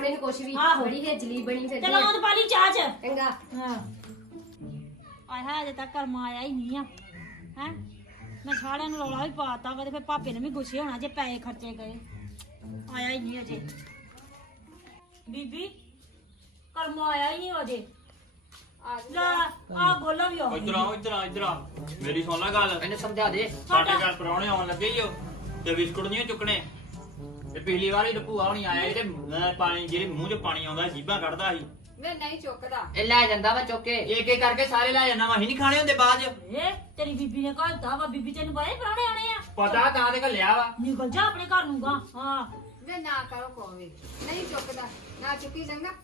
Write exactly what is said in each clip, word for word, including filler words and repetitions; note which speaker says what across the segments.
Speaker 1: ਪ੍ਰਾਹੁਣੇ ਨੂੰ ਕੁਛ ਵੀ
Speaker 2: ਆਹੋ।
Speaker 1: ਬੜੀ ਹੇਜਲੀ ਬਣੀ ਫਿਰਦੀ
Speaker 2: ਚਲੋ ਉਹ ਪਾਲੀ ਚਾਹ ਚ
Speaker 1: ਚੰਗਾ
Speaker 2: ਹਾਂ ਆਏ ਹੈ ਅਜੇ ਤੱਕ ਕਰਮਾ ਆਇਆ ਹੀ ਨਹੀਂ ਆ ਹੈ ਮੈਂ ਸਾਰਿਆਂ ਨੂੰ ਰੌਲਾ ਵੀ ਪਾਤਾ ਵਾ ਤੇ ਫਿਰ ਭਾਪੇ ਨੇ ਵੀ ਗੁੱਸੇ ਹੋਣਾ ਜੇ ਪੈਸੇ ਖਰਚੇ ਗਏ ਆਇਆ ਹੀ ਨਹੀਂ ਅਜੇ ਬੀਬੀ ਕਰਮਾ ਆਇਆ ਹੀ ਨਹੀਂ ਅਜੇ ਲੈ ਆ ਗੋਲਾ ਵੀ ਹੋ
Speaker 3: ਇੱਧਰ ਆ ਇੱਧਰ ਆ ਇੱਧਰ ਆ ਮੇਰੀ ਸੁਣ ਲੈ ਗੱਲ
Speaker 4: ਇਹਨੂੰ ਸਮਝਾ ਦੇ
Speaker 3: ਸਾਡੇ ਘਰ ਪਰੌਣੇ ਆਉਣ ਲੱਗੇ ਈ ਓ ਤੇ ਬਿਸਕੁਟ ਨਹੀਂ ਚੁੱਕਣੇ ਤੇ ਪਿਛਲੀ ਵਾਰ ਹੀ ਭੂਆ ਹੋਣੀ ਆਏ ਤੇ ਮੈਂ ਪਾਣੀ ਜਿਹੜੇ ਮੂੰਹ 'ਚ ਪਾਣੀ ਆਉਂਦਾ ਜੀਭਾਂ ਕੱਢਦਾ ਸੀ
Speaker 1: ਮੈਂ ਨਹੀਂ ਚੁੱਕਦਾ
Speaker 4: ਇਹ ਲੈ ਜਾਂਦਾ ਵਾ ਚੁੱਕ ਕੇ
Speaker 3: ਇੱਕ ਇੱਕ ਕਰਕੇ ਸਾਰੇ ਲੈ ਜਾਣਾ ਵਾ ਅਸੀਂ ਨਹੀਂ ਖਾਣੇ ਹੁੰਦੇ ਬਾਅਦ 'ਚ
Speaker 2: ਇਹ ਤੇਰੀ ਬੀਬੀ ਨੇ ਘਲਤਾ ਵਾ ਬੀਬੀ ਤੈਨੂੰ ਬਾਰੇ ਪ੍ਰਾਹੁਣੇ ਆਣੇ ਆ
Speaker 3: ਪਤਾ ਤਾਂ ਤੇ ਘੱਲਿਆ ਵਾ
Speaker 2: ਨਿਕਲ ਜਾ ਆਪਣੇ ਘਰ ਨੂੰ ਗਾ ਹਾਂ
Speaker 1: ਮੈਂ ਨਾ ਕਰੋ ਕੋਵੇ ਨਹੀਂ ਚੁੱਕਦਾ ਨਾ ਚੁੱਕੀ ਚੰਗਾ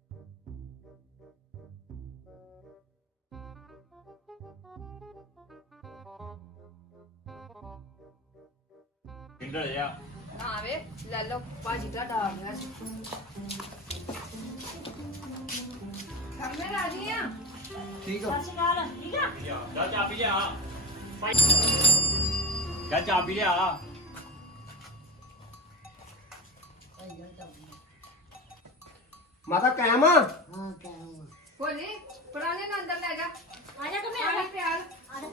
Speaker 3: ਕਿੰਦਰ ਜਾ
Speaker 1: ਹਾਂ ਵੇ ਲੈ ਲਓ ਭਾਜੀ ਦਾ ਡਾਲ ਰਿਹਾ ਮੈਂ ਰਾਜੀ ਆ
Speaker 5: ਠੀਕ ਆ
Speaker 2: ਸਤਿ ਸ਼੍ਰੀ ਅਕਾਲ ਠੀਕ ਆ
Speaker 3: ਜਾ ਚਾਬੀ ਲਿਆ ਜਾ ਚਾਬੀ ਲਿਆ
Speaker 5: ਮਾਤਾ ਕਾਇਮ ਆ
Speaker 1: ਕੋਨੀ ਪੁਰਾਣੇ ਨੂੰ ਅੰਦਰ ਲੈ ਜਾ
Speaker 2: ਆ ਜਾ ਕਮੇ ਆ
Speaker 1: ਪਾਣੀ ਪਿਆਲ
Speaker 2: ਜਾ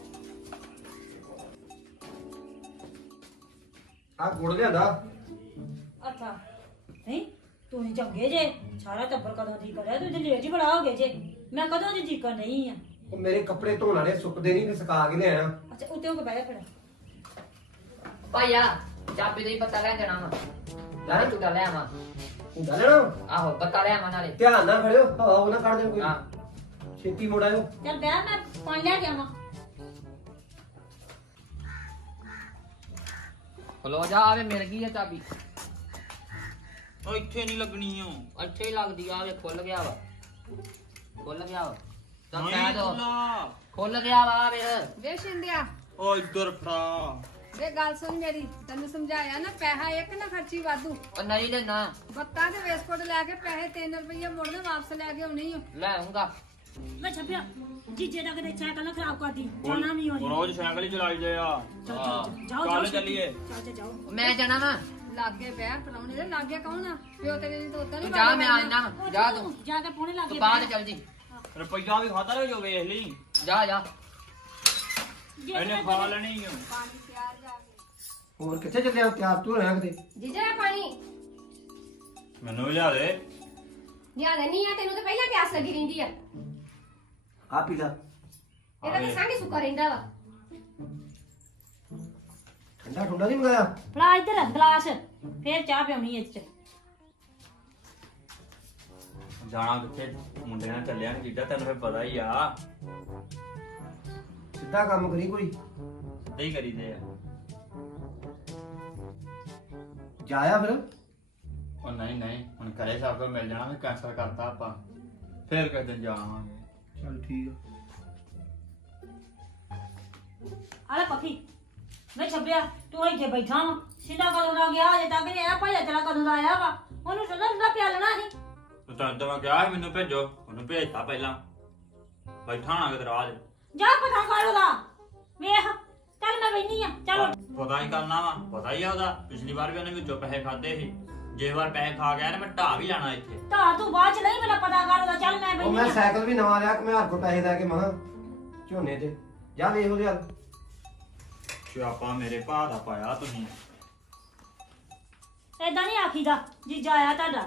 Speaker 5: ਆ ਗੁੜ ਲਿਆਂਦਾ
Speaker 2: ਅੱਛਾ ਨਹੀਂ ਤੂੰ ਹੀ ਚੰਗੇ ਜੇ ਸਾਰਾ ਟੱਬਰ ਕਦੋਂ ਦੀ ਕਰਿਆ ਤੂੰ ਜਲੇਜ ਹੀ ਬੜਾ ਹੋ ਗਏ ਜੇ ਮੈਂ ਕਦੋਂ ਦੀ ਜੀਕਾ ਨਹੀਂ ਆ
Speaker 5: ਉਹ ਮੇਰੇ ਕੱਪੜੇ ਧੋਣ ਵਾਲੇ ਸੁੱਕਦੇ ਨਹੀਂ ਤੇ ਸੁਕਾ ਕੇ ਲਿਆਇਆ
Speaker 2: ਅੱਛਾ ਉੱਤੇ ਹੋ ਕੇ ਬਹਿ ਜਾ ਫਿਰ
Speaker 4: ਭਾਈਆ ਚਾਬੀ ਦੇ ਪਤਾ ਲੈ ਜਾਣਾ ਵਾ ਨਾਲੇ ਤੂੰ ਲੈ ਆਵਾਂ
Speaker 5: ਹੁੰਦਾ ਲੈਣਾ
Speaker 4: ਆਹੋ ਪਤਾ ਲੈ ਆਵਾਂ ਨਾਲੇ
Speaker 5: ਧਿਆਨ ਨਾਲ ਫੜਿਓ ਹਵਾ ਉਹ ਨਾ ਕੱਢ ਦੇ ਕੋਈ
Speaker 4: ਹਾਂ
Speaker 5: ਛੇਤੀ ਮੋੜ ਆਇਓ
Speaker 2: ਚੱਲ ਬਹਿ ਮੈਂ ਪਾਣੀ ਲੈ ਕੇ ਆਵਾਂ
Speaker 4: ਖਲੋ ਜਾ ਆਵੇ ਮਿਲ ਗਈ ਆ ਚਾਬੀ
Speaker 3: ਉਹ ਇੱਥੇ ਨਹੀਂ ਲੱਗਣੀ ਓ
Speaker 4: ਅੱਛੇ ਹੀ ਲੱਗਦੀ ਆ ਵੇ ਖੁੱਲ ਗਿਆ ਵਾ ਖੁੱਲ ਗਿਆ ਵਾ ਤਾਂ
Speaker 3: ਨਹੀਂ
Speaker 4: ਕਹਿ ਦੋ
Speaker 3: ਖੁੱਲਾ।
Speaker 4: ਖੁੱਲ ਗਿਆ ਵਾ ਵੇ
Speaker 1: ਵੇ ਸ਼ਿੰਦਿਆ
Speaker 3: ਉਹ ਇੱਧਰ ਫੜਾ
Speaker 1: ਵੇ ਗੱਲ ਸੁਣ ਮੇਰੀ ਤੈਨੂੰ ਸਮਝਾਇਆ ਨਾ ਪੈਸਾ ਇੱਕ ਨਾ ਖਰਚੀ ਵਾਧੂ
Speaker 4: ਉਹ ਨਹੀਂ ਲੈਣਾ
Speaker 1: ਬੱਤਾ ਤੇ ਵੇਸਕੋਟ ਲੈ ਕੇ ਪੈਸੇ ਤਿੰਨ ਰੁਪਏ ਮੁੜਨੇ ਵਾਪਸ ਲੈ ਕੇ ਆਉਣੀ ਓ
Speaker 4: ਲੈ ਆਉਂਗਾ
Speaker 2: ਮੈਂ ਛੱਪਿਆ ਜੀਜੇ ਦਾ ਕਦੇ ਸਾਈਕਲ ਨਾ ਖਰਾਬ ਕਰਦੀ ਜਾਣਾ ਨਹੀਂ ਹੋਈ
Speaker 3: ਰੋਜ਼ ਸਾਈਕਲ ਹੀ ਚਲਾਈ ਦੇ ਆ
Speaker 2: ਜਾਓ ਜਾਓ ਜਾਓ
Speaker 3: ਕੱਲ
Speaker 2: ਜਾਓ
Speaker 3: ਚੱਲੀਏ
Speaker 2: ਜਾਓ ਜਾਓ ਜਾਓ
Speaker 4: ਮੈਂ ਜਾਣਾ ਵਾ
Speaker 1: ਲਾਗੇ ਬਹਿ ਪਰਾਉਣੇ ਦੇ ਲਾਗੇ ਕੌਣ ਆ ਪਿਓ ਤੇਰੇ ਨੇ ਤਾਂ ਉਦਾਂ
Speaker 4: ਤੂੰ
Speaker 1: ਨਹੀਂ
Speaker 4: ਜਾ ਮੈਂ ਆਣਾ ਜਾ ਤੂੰ
Speaker 2: ਜਾ ਕੇ ਪੋਣੇ ਲੱਗ
Speaker 4: ਤੂੰ
Speaker 2: ਗਏ
Speaker 4: ਬਾਅਦ ਚੱਲ ਜੀ
Speaker 3: ਰੁਪਈਆ ਵੀ ਖਾਦਾ ਲੈ ਜੋ ਵੇਖ ਲਈ
Speaker 4: ਜਾ ਜਾ
Speaker 3: ਇਹਨੇ ਖਾ ਲੈਣੀ ਓ
Speaker 1: ਪਾਣੀ ਪਿਆਰ ਜਾ ਕੇ
Speaker 5: ਹੋਰ ਕਿੱਥੇ ਚੱਲਿਆ ਤਿਆਰ ਤੂੰ ਰਹਿ ਕਿਤੇ
Speaker 1: ਜੀਜਾ ਇਹ ਪਾਣੀ
Speaker 3: ਮੈਨੂੰ ਵੀ ਲਿਆ ਦੇ
Speaker 1: ਯਾਦ ਨਹੀਂ ਆ ਤੈਨੂੰ ਤਾਂ ਪਹਿਲਾਂ ਪਿਆਸ ਲੱਗੀ ਰਹਿੰਦੀ ਆ
Speaker 5: ਆ ਪੀ ਲਾ
Speaker 1: ਇਹਦਾ ਤਾਂ ਸੰਗ ਸੁੱਕਾ ਰਹਿੰਦਾ ਵਾ
Speaker 5: ਠੰਡਾ ਠੰਡਾ ਨਹੀਂ ਮੰਗਾਇਆ
Speaker 2: ਫੜਾ ਇੱਧਰ ਗਲਾਸ ਫੇਰ ਚਾਹ ਪਿਉਣੀ ਇਹ ਚ
Speaker 3: ਜਾਣਾ ਕਿੱਥੇ ਮੁੰਡੇ ਨਾਲ ਚੱਲਿਆ ਨਹੀਂ ਜਿੱਦਾਂ ਤੈਨੂੰ ਫਿਰ ਪਤਾ ਹੀ ਆ
Speaker 5: ਸਿੱਧਾ ਕੰਮ ਕਰੀ ਕੋਈ
Speaker 3: ਸਿੱਧਾ ਹੀ ਕਰੀਦੇ ਆ
Speaker 5: ਜਾਇਆ ਫਿਰ
Speaker 3: ਉਹ ਨਹੀਂ ਨਹੀਂ ਹੁਣ ਘਰੇ ਸਭ ਤੋਂ ਮਿਲ ਜਾਣਾ ਵੀ ਕੈਂਸਲ ਕਰਤਾ ਆਪਾਂ ਫੇਰ ਕਿਸ ਦਿਨ ਜਾਵਾਂਗੇ
Speaker 5: ਚਲ ਠੀਕ ਆ
Speaker 2: ਆਲੇ ਪੱਖੀ ਮੈਂ ਛੱਪਿਆ ਤੂੰ ਇੱਥੇ ਬੈਠਾ ਵਾ ਸਿੱਧਾ ਕਦੋਂ ਦਾ ਗਿਆ ਅਜੇ ਤੱਕ ਨਹੀਂ ਆਇਆ ਭਾਈ ਚਲਾ ਕਦੋਂ ਦਾ ਆਇਆ ਵਾ ਉਹਨੂੰ ਸਦਾ ਸਦਾ ਪਿਆਲਣਾ ਸੀ
Speaker 3: ਤੂੰ ਤਾਂ ਤਾਂ ਮੈਂ ਕਿਹਾ ਸੀ ਮੈਨੂੰ ਭੇਜੋ ਉਹਨੂੰ ਭੇਜਤਾ ਪਹਿਲਾਂ ਬੈਠਾ ਨਾ ਕਿਤੇ ਰਾਜ
Speaker 2: ਜਾ ਪਤਾ ਕਰ ਉਹਦਾ ਵੇਖ ਚੱਲ ਮੈਂ ਬੈਣੀ ਆ ਚਲੋ
Speaker 3: ਪਤਾ ਹੀ ਕਰਨਾ ਵਾ ਪਤਾ ਹੀ ਆ ਉਹਦਾ ਪਿਛਲੀ ਵਾਰ ਵੀ ਉਹਨੇ ਵਿੱਚੋਂ ਪੈਸੇ ਖਾਦੇ ਸੀ ਜੇ ਵਾਰ ਪੈਸੇ ਖਾ ਗਿਆ ਨਾ ਮੈਂ ਢਾ ਵੀ ਲੈਣਾ ਇੱਥੇ
Speaker 2: ਤਾਂ ਤੂੰ ਬਾਅਦ ਚ ਨਹੀਂ ਮੇਰਾ ਪਤਾ ਕਰ ਉਹਦਾ ਚੱਲ ਮੈਂ
Speaker 5: ਉਹ
Speaker 2: ਬੈਣੀ
Speaker 5: ਮੈਂ
Speaker 2: ਆ
Speaker 5: ਸਾਈਕਲ ਵੀ ਨਵਾਂ ਲਿਆ ਕਿ ਮੈਂ ਹਰ ਕੋ ਪੈਸੇ ਲੈ ਕੇ ਮਹਾਂ ਝੋਨੇ ਤੇ ਜਾ ਵੇਖ ਉਹਦੇ ਹੱਲ
Speaker 3: ਸਿਆਪਾ ਮੇਰੇ ਭਾ ਦਾ ਪਾਇਆ ਤੁਸੀਂ
Speaker 2: ਏਦਾਂ ਨਹੀਂ ਆਖੀਦਾ ਜੀਜਾ ਆਇਆ ਤੁਹਾਡਾ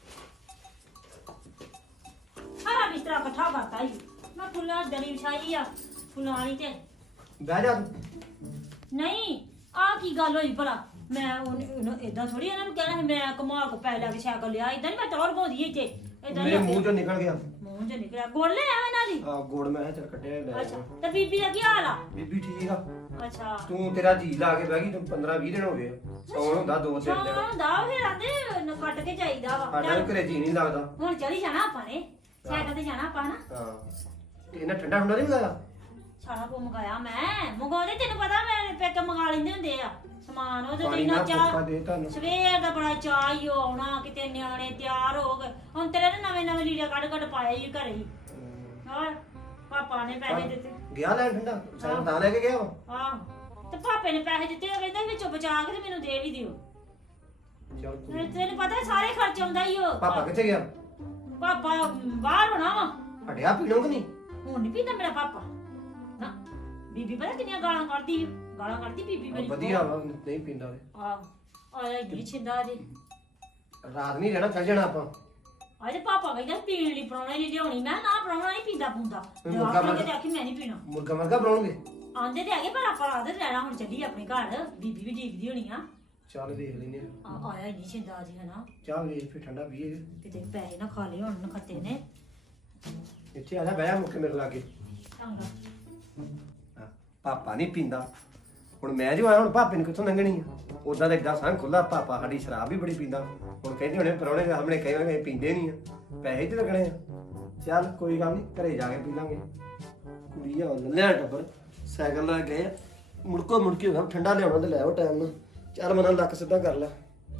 Speaker 2: ਸਾਰਾ ਬਿਸਤਰਾ ਇਕੱਠਾ ਕਰਤਾ ਹੀ ਮੈਂ ਫੁੱਲਾਂ ਦਰੀ ਵਿਛਾਈ ਆ ਫੁੱਲਾਂ ਵਾਲੀ ਤੇ
Speaker 5: ਬਹਿ ਜਾ ਤੂੰ।
Speaker 2: ਨਹੀਂ ਆ ਕੀ ਗੱਲ ਹੋਈ ਭਲਾ ਮੈਂ ਉਹਨੂੰ ਏਦਾਂ ਥੋੜੀ ਇਹਨਾਂ ਨੂੰ ਕਹਿਣਾ ਸੀ ਮੈਂ ਕਮਾਲ ਕੋ ਪੈਸੇ ਲੈ ਕੇ ਸਾਈਕਲ ਲਿਆ ਏਦਾਂ ਨਹੀਂ ਮੈਂ ਟੌਰ ਪਾਉਂਦੀ ਇੱਥੇ ਏਦਾਂ
Speaker 5: ਮੇਰੇ
Speaker 2: ਨਹੀਂ
Speaker 5: ਮੂੰਹ ਚੋਂ ਨਿਕਲ ਗਿਆ
Speaker 2: ਮੂੰਹ ਚ ਨਿਕਲਿਆ ਗੋਲ ਲੈ ਆ ਇਹਨਾਂ ਦੀ
Speaker 5: ਆ ਗੋੜ ਮੈਂ ਕਿਹਾ ਚੱਲ ਕੱਢਿਆ ਲੈ
Speaker 2: ਅੱਛਾ
Speaker 5: ਆਇਆ।
Speaker 2: ਤੇ ਬੀਬੀ ਦਾ ਕੀ ਹਾਲ ਆ
Speaker 5: ਬੀਬੀ ਠੀਕ ਆ
Speaker 2: ਅੱਛਾ
Speaker 5: ਤੂੰ ਤੇਰਾ ਜੀ ਲਾ ਕੇ ਬਹਿ ਗਈ ਤੂੰ ਪੰਦਰਾਂ ਵੀਹ ਦਿਨ ਹੋ ਗਏ ਸੌਣ ਹੁੰਦਾ ਦੋ ਤਿੰਨ ਦਿਨ
Speaker 2: ਸੌਣ ਦਾ ਫਿਰ ਆਂਦੇ ਕੱਟ ਕੇ ਚਾਹੀਦਾ ਵਾ
Speaker 5: ਸਾਡਾ
Speaker 2: ਚੱਲ,
Speaker 5: ਵੀ ਘਰੇ ਜੀ ਨਹੀਂ ਲੱਗਦਾ
Speaker 2: ਹੁਣ ਚਲੀ ਜਾਣਾ ਆਪਾਂ ਨੇ ਸਾਈਕਲ ਤੇ ਜਾਣਾ ਆਪਾਂ ਨਾ
Speaker 5: ਹਾਂ ਤੇ ਇਹਨਾਂ ਠੰਡਾ ਠੰਡਾ ਨਹੀਂ ਮੰਗਾਇਆ
Speaker 2: ਸਾਰਾ ਕੁ ਮੰਗਾਇਆ ਮੈਂ ਮੰਗਾਉਂਦੇ ਤੈਨੂੰ ਪਤਾ ਮੈਂ ਪੈਕ ਮੰਗਾ ਲੈਂਦੇ ਹੁੰਦੇ ਆ ਸਮਾਨ ਉਹਦੇ ਤੇ
Speaker 5: ਪਾਣੀ
Speaker 2: ਇੰਨਾ
Speaker 5: ਨਾਲ
Speaker 2: ਚਾਹ
Speaker 5: ਭੁੱਖਾ ਦੇ ਤੁਹਾਨੂੰ
Speaker 2: ਸਵੇਰ ਦਾ ਬੜਾ ਚਾਹ ਹੀ ਆਉਣਾ ਕਿਤੇ ਨਿਆਣੇ ਤਿਆਰ ਹੋ ਗਏ ਹੁਣ ਤੇਰੇ ਨੇ ਨਵੇਂ ਨਵੇਂ ਲੀੜੇ ਕੱਢ ਕੱਢ ਪਾਇਆ ਹੀ ਘਰੇ ਹੀ ਹੋਰ ਪਾਪਾ ਨੇ ਪੈਸੇ ਦਿੱਤੇ
Speaker 5: ਗਿਆ ਲੈਣ ਠੰਡਾ ਸਾਈਕਲ ਤਾਂ ਲੈ ਕੇ ਗਿਆ ਵਾ
Speaker 2: ਆਹ ਤੇ ਪਾਪੇ ਨੇ ਪੈਸੇ ਦਿੱਤੇ ਉਹ ਕਹਿੰਦੇ ਵਿੱਚੋਂ ਬਚਾ ਕੇ ਤੇ ਮੈਨੂੰ ਦੇ ਵੀ ਦਿਓ
Speaker 5: ਚੱਲ ਕੋਈ
Speaker 2: ਤੈਨੂੰ ਪਤਾ ਸਾਰੇ ਖਰਚ ਚ ਆਉਂਦਾ ਹੀ ਉਹ
Speaker 5: ਪਾਪਾ ਕਿੱਥੇ ਗਿਆ?
Speaker 2: ਪਾਪਾ ਬਾਹਰ ਹੋਣਾ ਵਾ
Speaker 5: ਹਟਿਆ ਪੀਣੋਂ ਕਿ ਨਹੀਂ?
Speaker 2: ਹੁਣ ਨਹੀਂ ਪੀਂਦਾ ਮੇਰਾ ਪਾਪਾ ਨਾ ਬੀਬੀ ਪਤਾ ਕਿੰਨੀਆਂ ਗਾਲਾਂ ਕੱਢਦੀ ਆ? ਗਾਲਾਂ ਕੱਢਦੀ ਬੀਬੀ ਮੇਰੀ
Speaker 5: ਵਧੀਆ ਵਾ ਨਹੀਂ ਪੀਂਦਾ ਵੇ।
Speaker 2: ਆ ਆਇਆ ਨਹੀਂ ਛਿੰਦਾ ਜੀ
Speaker 5: ਰਾਤ ਨਹੀਂ ਰਹਿਣਾ ਚੱਲ ਜਾਣਾ ਆਪਾਂ।
Speaker 2: ਅਜੇ ਪਾਪਾ ਕਹਿੰਦਾ ਪੀਣ ਲਈ ਪਰੌਣੇ ਨਹੀਂ ਲਿਆਉਣੀ ਮੈਂ ਨਾ ਪਰੌਣਾ ਨਹੀਂ ਪੀਂਦਾ ਪੁੰਦਾ
Speaker 5: ਮੁਰਗਾ
Speaker 2: ਜਵਾਬ
Speaker 5: ਮਰਗਾ-
Speaker 2: ਦੇ ਆਖੀ ਮੈਂ ਨਹੀਂ ਪੀਣਾ
Speaker 5: ਮੁਰਗਾ ਮਰਗਾ ਬਣਾਉਣਗੇ?
Speaker 2: ਆਂਦੇ ਤੇ ਹੈਗੇ ਪਰ ਆਪਾਂ ਆਦਰ ਰਹਿਣਾ ਹੁਣ ਚੱਲੀ ਆਪਣੇ ਘਰ ਬੀਬੀ ਵੀ ਡੀਕਦੀ ਹੋਣੀ ਆ
Speaker 5: ਚੱਲ ਦੇਖ ਲੈਨੇ ਆ।
Speaker 2: ਆ ਆਇਆ ਨਹੀਂ ਛਿੰਦਾ ਜੀ ਹਨਾ
Speaker 5: ਚਾਹ ਵੇਖ ਫਿਰ ਠੰਡਾ ਪੀਏ।
Speaker 2: ਕਿਤੇ ਪੈਸੇ ਨਾ ਖਾ ਲਏ ਹੁਣ ਨਖੱਤੇ ਨੇ
Speaker 5: ਇੱਥੇ ਆ ਜਾ ਬਹਿ ਜਾ ਮੁੱਕੇ ਮੇਰੇ ਲਾਗੇ।
Speaker 2: ਚੰਗਾ
Speaker 5: ਹਾਂ, ਪਾਪਾ ਨਹੀਂ ਪੀਂਦਾ ਹੁਣ ਮੈਂ ਜੋ ਆਇਆ ਹੁਣ ਭਾਪੇ ਨੂੰ ਕਿੱਥੋਂ ਲੰਘਣੀ ਆ? ਉਦਾਂ ਤਾਂ ਏਦਾਂ ਸੰਗ ਖੁੱਲਾ ਪਾਪਾ ਸਾਡੀ ਸ਼ਰਾਬ ਵੀ ਬੜੀ ਪੀਂਦਾ। ਹੁਣ ਕਹਿੰਦੇ ਹੋਣੇ ਪਰੌਣੇ ਸਾਹਮਣੇ ਕਹੇ ਪੀਂਦੇ ਨਹੀਂ ਆ ਪੈਸੇ ਤੇ ਲੱਗਣੇ ਆ। ਚੱਲ ਕੋਈ ਗੱਲ ਨਹੀਂ ਘਰੇ ਜਾ ਕੇ ਪੀ ਲਾਂਗੇ। ਕੁੜੀ ਆ ਲੱਲਿਆ ਟੱਬਰ ਸਾਈਕਲ ਲੈ ਗਏ ਆ। ਮੁੜਕੋ ਮੁੜਕੀ ਹੋਗਾ ਠੰਡਾ ਲਿਆਉਣਾ ਤੇ ਲੈ ਆਓ ਟਾਈਮ ਨਾਲ। ਚੱਲ ਮਨਾਂ ਲੱਕ ਸਿੱਧਾ ਕਰ ਲੈ।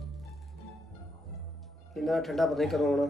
Speaker 5: ਇੰਨਾ ਠੰਡਾ ਪਤਾ ਨਹੀਂ ਕਦੋਂ ਆਉਣਾ।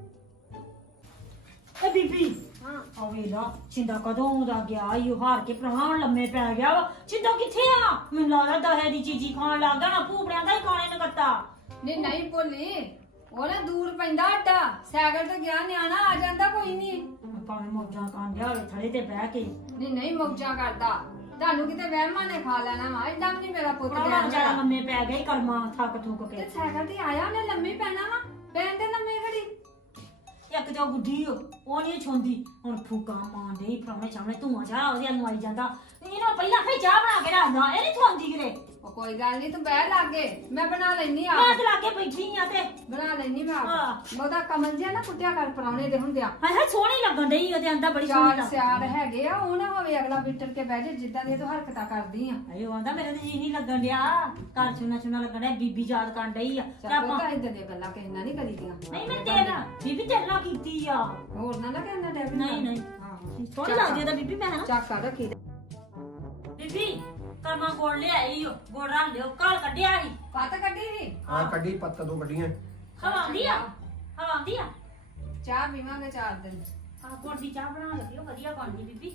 Speaker 2: ਏ ਬੀਬੀ ਹਾਂ ਆ ਵੇਲਾ ਛਿੰਦਾ ਕਦੋਂ ਦਾ ਗਿਆ ਈ ਉਹ ਹਾਰ ਕੇ ਪ੍ਰਾਣ ਲੰਮੇ ਪੈ ਗਿਆ ਵਾ ਛਿੰਦਾ ਕਿੱਥੇ ਆ ਮੈਨੂੰ ਲੱਗਦਾ ਦਹੇ ਦੀ ਚੀਜ਼ੀ ਖਾਣ ਲੱਗ ਗਿਆ ਨਾ ਭੂਪੜਿਆਂ ਦਾ ਹੀ ਖਾਣੇ ਨਕੱਤਾ
Speaker 1: ਨਹੀਂ ਨਹੀਂ ਭੋਲੀ ਉਹ ਨਾ ਦੂਰ ਪੈਂਦਾ ਅੱਡਾ ਸਾਈਕਲ ਤੇ ਗਿਆ ਨਿਆਣਾ ਆ ਜਾਂਦਾ ਕੋਈ ਨਹੀਂ
Speaker 2: ਭਾਵੇਂ ਮੌਜਾਂ ਕਰਨ ਡਿਆ ਹੋਵੇ ਥੜੇ ਤੇ ਬਹਿ ਕੇ
Speaker 1: ਨਹੀਂ ਨਹੀਂ ਮੌਜਾਂ ਕਰਦਾ ਤੁਹਾਨੂੰ ਕਿਤੇ ਵਹਿਮਾਂ ਨੇ ਖਾ ਲੈਣਾ ਵਾ ਏਦਾਂ ਵੀ ਨਹੀਂ ਮੇਰਾ ਪੁੱਤ
Speaker 2: ਪ੍ਰਾਣਾ
Speaker 1: ਗਿਆ
Speaker 2: ਵਿਚਾਰਾ ਲੰਮੇ ਪੈ ਗਿਆ ਈ ਕਰਮਾ ਥੱਕ ਥੁੱਕ
Speaker 1: ਤੇ
Speaker 2: ਕੇ
Speaker 1: ਸਾਈਕਲ ਤੇ ਆਇਆ ਉਹਨੇ ਲੰਮੀ ਪੈਣਾ ਵਾ ਪੈਣ ਤੇ ਲੰਮੀ ਘੜੀ
Speaker 2: ਇੱਕ ਜੋ ਗੁੱਡੀ ਓ, ਉਹ ਨਹੀਂ ਛੋਂਦੀ ਹੁਣ ਫੂਕਾਂ ਮਾਰਦੇ ਹੀ ਪ੍ਰਾਣੇ ਸਾਹਮਣੇ ਧੂਆਂ ਚਾਹ ਉਹਦੇ ਨੂੰ ਆਈ ਜਾਂਦਾ ਇਹਨੂੰ ਪਹਿਲਾਂ ਫੇ ਚਾਹ ਬਣਾ ਕੇ ਰੱਖਦਾ ਇਹ ਨਹੀਂ ਛੋਂਦੀ ਕਿਰੇ
Speaker 1: ਉਹ ਕੋਈ ਗੱਲ ਨਹੀਂ ਤੂੰ ਬਹਿ ਲਾਗੇ ਮੈਂ ਬਣਾ ਲੈਣੀ ਆ
Speaker 2: ਮੈਂ ਤੇ ਲਾਗੇ ਬੈਠੀ ਆ ਤੇ
Speaker 1: ਬਣਾ ਲੈਣੀ ਮੈਂ
Speaker 2: ਹਾਂ।
Speaker 1: ਆਪ ਬਹੁਤਾ ਕਮਲ ਜਿਹਾ ਨਾ ਕੁੱਟਿਆ ਕਰ ਪਰਾਉਣੇ ਦੇ ਹੁੰਦਿਆ
Speaker 2: ਹਾਏ ਹਾਏ ਸੋਹਣੀ ਲੱਗਣ ਡਈ ਉਹਦੇ ਅੰਦਰ ਬੜੀ
Speaker 1: ਚਾਰ
Speaker 2: ਸੋਹਣੀ
Speaker 1: ਸਿਆੜ ਹੈਗੇ ਆ ਉਹ ਨਾ ਹੋਵੇ ਅਗਲਾ ਬਿੱਟਰ ਕੇ ਬਹਿ ਜਾ ਜਿੱਦਾਂ ਦੀ ਤੂੰ ਹਰਕਤਾਂ ਕਰਦੀ ਆ
Speaker 2: ਅਰੇ ਉਹ ਆਂਦਾ ਮੇਰੇ ਤੇ ਜੀ ਨਹੀਂ ਲੱਗਣ ਡਿਆ ਘਰ ਚੁਣਾ ਚੁਣਾ ਲੱਗਣ ਡਿਆ ਬੀਬੀ ਯਾਦ ਕਰਨ ਡਈ ਆ ਤੇ
Speaker 1: ਚੱਲ
Speaker 2: ਆਪਾਂ
Speaker 1: ਪੁੱਤ ਇਦਾਂ ਦੀਆਂ ਗੱਲਾਂ ਕਿਸੇ ਨਾਲ ਨਹੀਂ ਕਰੀਦੀਆਂ
Speaker 2: ਨਹੀਂ ਮੈਂ ਤੇਰਾ ਬੀਬੀ ਤੇਰੇ ਨਾਲ ਕੀਤੀ ਆ
Speaker 1: ਹੋਰ ਨਾ ਲੱਗੇ ਨਾ ਡੈਬੀ
Speaker 2: ਨਹੀਂ ਨਹੀਂ
Speaker 1: ਹਾਂ
Speaker 2: ਸੋਹਣੀ ਲੱਗਦੀ ਉਹਦਾ ਬੀਬੀ ਮੈਂ ਹਨਾ
Speaker 1: ਚੱਕ ਕਰ ਰੱਖੀ
Speaker 2: ਬੀਬੀ ਕਰਮਾ ਗੋੜ ਲਿਆਈ ਓ ਗੋੜ ਰੱਖ ਲਿਓ ਕਾਲ ਕੱਢਿਆ ਸੀ
Speaker 1: ਪੱਤ ਕੱਢੀ ਸੀ
Speaker 5: ਹਾਂ ਕੱਢੀ ਪੱਤਾ ਦੋ ਕੱਢੀਆਂ।
Speaker 2: ਹਵਾ ਆਉਂਦੀ ਆ ਹਵਾ ਆਉਂਦੀ ਆ
Speaker 1: ਚਾਹ ਪੀਵਾਂਗੇ ਚਾਰ ਦਿਨ
Speaker 2: ਆ ਗੋੜ ਦੀ ਚਾਹ ਬਣਾ ਲੱਗੀ ਵਧੀਆ ਬਣਦੀ ਬੀਬੀ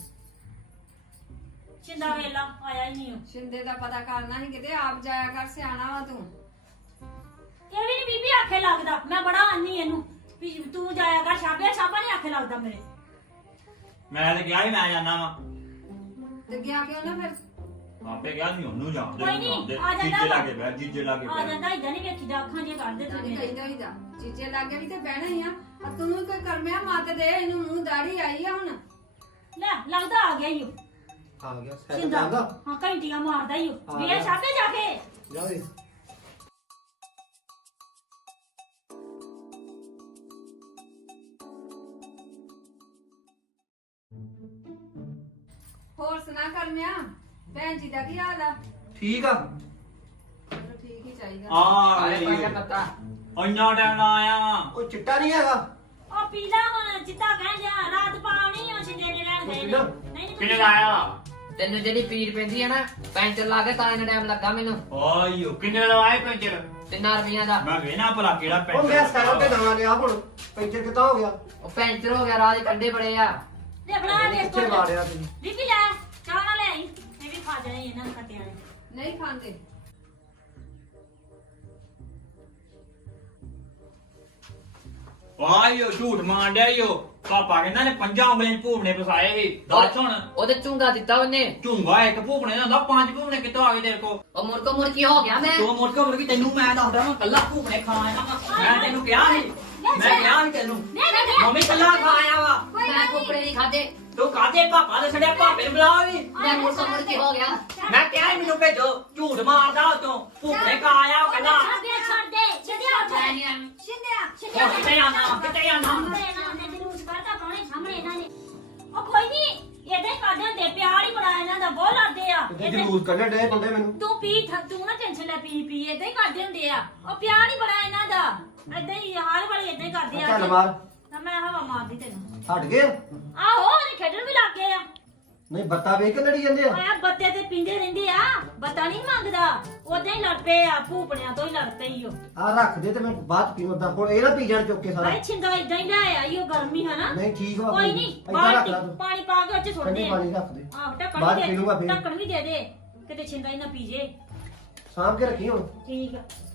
Speaker 2: ਚਿੰਦਾ ਵੇਲਾ ਆਇਆ ਹੀ ਨਹੀਂ ਉਹ
Speaker 1: ਸ਼ਿੰਦੇ ਦਾ ਪਤਾ ਕਰਨਾ ਸੀ ਕਿਤੇ ਆਪ ਜਾਇਆ ਕਰ ਸਿਆਣਾ ਵਾ ਤੂੰ
Speaker 2: ਇਹ ਵੀ ਨੀ ਬੀਬੀ ਆਖੇ ਲੱਗਦਾ ਮੈਂ ਬੜਾ ਆਨੀ ਇਹਨੂੰ ਵੀ ਤੂੰ ਜਾਇਆ ਕਰ ਛਾਪਿਆ ਛਾਪਾ ਨਹੀਂ ਆਖੇ ਲੱਗਦਾ ਮੇਰੇ
Speaker 3: ਮੈਂ ਤੇ ਕਿਹਾ ਸੀ ਮੈਂ ਜਾਣਾ ਵਾ
Speaker 1: ਤੇ ਗਿਆ ਕਿਉਂ ਨਾ ਫਿਰ
Speaker 3: ਆਪੇ ਕਿਹਾ ਨਹੀਂ ਉਹਨੂੰ ਜਾਣਦੇ
Speaker 2: ਕੋਈ ਨੀ,
Speaker 3: ਜਾਣਦੇ।
Speaker 2: ਆ ਜਾਂਦਾ
Speaker 3: ਜੀਜੇ
Speaker 2: ਵਾ।
Speaker 3: ਲਾਗੇ ਬੈ ਜੀਜੇ ਲਾਗੇ
Speaker 2: ਆ
Speaker 3: ਬੈ
Speaker 2: ਜਾਂਦਾ ਇਦਾਂ ਨਹੀਂ ਵੇਖੀਦਾ ਅੱਖਾਂ ਦੀਆਂ ਕੱਢਦੇ
Speaker 1: ਨਹੀਂ
Speaker 2: ਤੁਸੀਂ
Speaker 1: ਕਹੀਦਾ ਹੀ ਦਾ ਚੀਚੇ ਲਾਗੇ ਵੀ ਤੇ ਬਹਿਣਾ ਹੀ ਆ ਆ ਤੂੰ ਵੀ ਕੋਈ ਕਰਮਿਆ ਮੱਤ ਦੇ ਇਹਨੂੰ ਮੂੰਹ ਦਾੜੀ ਆਈ ਆ ਹੁਣ
Speaker 2: ਲੈ ਲੱਗਦਾ ਆ ਗਿਆ ਈ ਉਹ
Speaker 5: ਆ ਗਿਆ ਸਾਈਕਲ
Speaker 2: ਸਿੰਦਾ
Speaker 5: ਜਾਂਦਾ।
Speaker 2: ਹਾਂ ਘੰਟੀਆਂ ਮਾਰਦਾ ਈ ਉਹ
Speaker 5: ਆ
Speaker 2: ਵੇ
Speaker 5: ਗਿਆ।
Speaker 2: ਛਾਪੇ ਜਾ ਕੇ
Speaker 5: ਜਾ ਵੇ।
Speaker 1: ਹੋਰ ਸੁਣਾ ਕਰਮਿਆ ਭੈਣ ਜੀ ਦਾ ਕੀ ਹਾਲ ਆ
Speaker 5: ਠੀਕ ਆ।
Speaker 1: ਚਲੋ ਠੀਕ ਹੀ ਚਾਹੀਦਾ
Speaker 3: ਆ
Speaker 4: ਆਲੇ ਪਾਇਆ ਪੱਤਾ
Speaker 3: ਇੰਨਾ ਟਾਈਮ ਨਾ ਆਇਆ ਵਾ
Speaker 5: ਉਹ ਚਿੱਟਾ ਨਹੀਂ ਹੈਗਾ।
Speaker 2: ਉਹ ਪੀਲਾ ਹੁਣ ਚਿੱਟਾ ਕਹਿ ਜਾ ਰਾਤ ਪਾਉਣੀ ਉਹ ਸਿੰਦੇ ਨੇ ਰਹਿਣ ਦੇ
Speaker 5: ਪੀਲਾ?
Speaker 2: ਨਹੀਂ ਨਹੀਂ
Speaker 3: ਕਿੰਨੇ ਦਾ ਆਇਆ
Speaker 4: ਤੈਨੂੰ ਜਿਹੜੀ ਪੀੜ ਪੈਂਦੀ ਆ ਨਾ ਪੈਂਚਰ ਲਾ ਕੇ ਤਾਂ ਇਹਨਾਂ ਟਾਈਮ ਲੱਗਾ ਮੈਨੂੰ
Speaker 3: ਓਯੋ ਕਿੰਨੇ ਦਾ ਆਇਆ ਪੈਂਚਰ
Speaker 4: ਤਿੰਨਾਂ ਰੁਪਈਆਂ ਦਾ
Speaker 3: ਮੈਂ ਵੇਨਾ ਭਲਾ ਕਿਹੜਾ
Speaker 5: ਉਹ ਮੈਂ
Speaker 3: ਪੈਂਚਰ
Speaker 5: ਸਾਈਕਲ ਤੇ ਨਵਾਂ ਲਿਆ ਹੁਣ ਪੈਂਚਰ ਕਿੱਦਾਂ ਹੋ ਗਿਆ?
Speaker 4: ਉਹ ਪੈਂਚਰ ਹੋ ਗਿਆ ਰਾਹ ਦੇ ਕੰਡੇ ਬੜੇ ਆ
Speaker 2: ਲੈ ਬਣਾ ਦੇ
Speaker 5: ਕਿੱਥੇ ਵਾੜਿਆ ਤੂੰ?
Speaker 2: ਬੀਬੀ ਲੈ ਚਾਹ ਨਾ ਲੈ ਆਈ ਇਹ ਵੀ ਖਾ ਜਾਣੇ ਇਹਨਾਂ ਨੂੰ ਖੱਤਿਆਂ ਨੇ
Speaker 1: ਨਹੀਂ ਖਾਂਦੇ
Speaker 3: ਆਇਓ ਝੂਠ ਮਾਰ ਡਿਆ ਈਓ ਪਾਪਾ ਕਹਿੰਦਾ ਨੇ ਪੰਜਾਂ ਉਂਗਲਾਂ ਚ ਭੂਪਣੇ ਫਸਾਏ ਸੀ ਦੱਸ ਹੁਣ
Speaker 4: ਉਹਦੇ ਝੁੰਗਾ ਦਿੱਤਾ ਉਹਨੇ
Speaker 3: ਝੁੰਗਾ ਇੱਕ ਭੂਪਣੇ ਦਾ ਹੁੰਦਾ ਪੰਜ ਭੂਪਣੇ ਕਿੱਥੋਂ ਆ ਗਏ ਤੇਰੇ ਕੋ
Speaker 4: ਉਹ ਮੁਰਕੋ ਮੁਰਕੀ ਹੋ ਗਿਆ ਮੈਂ
Speaker 3: ਤੂੰ ਮੁੜ ਕੇ ਮੁੜ ਕੇ ਤੈਨੂੰ ਮੈਂ ਦੱਸਦਾ ਮੈਂ ਕੱਲਾ ਭੂਪਣੇ ਖਾ ਆਇਆ ਵਾਂ। ਮੈਂ ਤੈਨੂੰ ਕਿਹਾ ਸੀ ਮੈਂ ਕਿਹਾ ਸੀ ਤੈਨੂੰ
Speaker 2: ਨਹੀਂ ਨਹੀਂ
Speaker 3: ਮੰਮੀ ਕੱਲਾ ਖਾ ਆਇਆ ਵਾ
Speaker 4: ਮੈਂ ਕੋਪੜੇ ਨਹੀਂ ਖਾਦੇ
Speaker 3: ਤੂੰ ਕਾਹਦੇ ਪਾਪਾ ਦੇ ਛੜਿਆ ਭਾਪੇ ਨੂੰ ਬੁਲਾ ਵੀ
Speaker 4: ਮੈਂ ਮੁਰਕੋ ਮੁਰਕੀ ਹੋ ਗਿਆ
Speaker 3: ਮੈਂ ਕਿਹਾ ਸੀ ਮੈਨੂੰ ਭੇਜੋ ਝੂਠ ਮਾਰਦਾ ਉਤੋਂ ਭੂਪਣੇ ਖਾ ਆਇਆ ਉਹ ਕਹਿੰਦਾ
Speaker 2: ਛੱਡ ਦੇ ਛੱਡ ਦੇ ਛੱਡਿਆ
Speaker 4: ਮੈਂ ਨਹੀਂ ਆਇਆ।
Speaker 2: ਛਿੰਦਿਆ
Speaker 3: ਉਹ
Speaker 2: ਛਿੰਦਿਆ
Speaker 3: ਕਿੱਥੇ ਜਾਣਾ ਕਿੱਥੇ ਜਾਣਾ
Speaker 2: ਸਾਹਮਣੇ ਇਹਨਾਂ ਨੇ ਜਲੂਸ ਕਰਤਾ ਪਾਉਣੇ ਸਾਹਮਣੇ ਇਹਨਾਂ ਨੇ ਉਹ ਕੋਈ ਨਹੀਂ ਇਹਦੇ ਕਰਦੇ ਹੁੰਦੇ ਪਿਆਰ ਹੀ ਬੜਾ ਇਹਨਾਂ ਦਾ ਬਹੁਤ ਲੜਦੇ ਆ
Speaker 5: ਤੇ
Speaker 2: ਏਦਾਂ-
Speaker 5: ਜਲੂਸ ਕੱਢਣ ਡੇ ਬੰਦੇ ਮੈਨੂੰ।
Speaker 2: ਤੂੰ ਪੀ ਥ- ਤੂੰ ਨਾ ਟੈਨਸ਼ਨ ਲੈ ਪੀ ਪੀ ਏਦਾਂ ਹੀ ਕਰਦੇ ਹੁੰਦੇ ਆ ਉਹ ਪਿਆਰ ਹੀ ਬੜਾ ਇਹਨਾਂ ਦਾ ਏਦਾਂ ਹੀ ਹਰ ਵਾਰੀ ਏਦਾਂ ਹੀ ਕਰਦੇ ਆ
Speaker 5: ਚੱਲ ਮਾਰ।
Speaker 2: ਤਾਂ ਮੈਂ ਹਵਾ ਮਾਰਦੀ ਤੈਨੂੰ
Speaker 5: ਹਟ ਗਏ?
Speaker 2: ਆਹੋ ਉਹਨੇ ਖੇਡਣ ਵੀ ਲੱਗ ਗਏ ਆ
Speaker 5: ਨਹੀਂ ਬੱਤਾ ਵੇਖ ਕੇ ਲੜੀ ਜਾਂਦੇ ਆ।
Speaker 2: ਆਇਆ ਬੱਤੇ ਤੇ ਪੀਂਦੇ ਰਹਿੰਦੇ ਆ ਬੱਤਾ ਨਹੀਂ ਮੰਗਦਾ ਉਦਾਂ ਹੀ ਲੜ ਪਏ ਆ ਭੂਪਣਿਆਂ ਤੋਂ ਹੀ ਲੜ ਪਈ ਉਹ
Speaker 5: ਆ ਰੱਖ ਦੇ ਤੇ ਮੈਂ ਬਾਅਦ ਚ ਪੀਵਾਂ ਦਾ ਹੁਣ ਇਹ ਨਾ ਪੀ ਜਾਣ ਚੁੱਕ ਕੇ ਸਾਰਾ।
Speaker 2: ਭਾਈ ਛਿੰਦਾ ਇਦਾਂ ਹੀ ਲੈ ਆਈ ਉਹ ਗਰਮੀ ਹਨਾ
Speaker 5: ਨਹੀਂ ਠੀਕ ਵਾ
Speaker 2: ਕੋਈ ਨਹੀਂ
Speaker 5: ਏਦਾਂ ਰੱਖ ਲਾ
Speaker 2: ਬਾਲਟੀ
Speaker 5: ਤੂੰ।
Speaker 2: ਪਾਣੀ ਪਾ ਕੇ ਉੱਚ ਸੁੱਟ
Speaker 5: ਠੰਡੇ
Speaker 2: ਦੇ
Speaker 5: ਪਾਣੀ ਰੱਖ ਦੇ।
Speaker 2: ਆਹ ਢੱਕਣ
Speaker 5: ਬਾਅਦ
Speaker 2: ਵੀ
Speaker 5: ਪੀ
Speaker 2: ਦੇ
Speaker 5: ਲੂੰਗਾ ਫਿਰ।
Speaker 2: ਢੱਕਣ ਵੀ ਦੇ ਦੇ ਕਿਤੇ ਛਿੰਦਾ ਹੀ ਨਾ ਪੀ ਜੇ
Speaker 5: ਸਾਂਭ ਕੇ ਰੱਖੀ ਹੁਣ।
Speaker 2: ਠੀਕ ਆ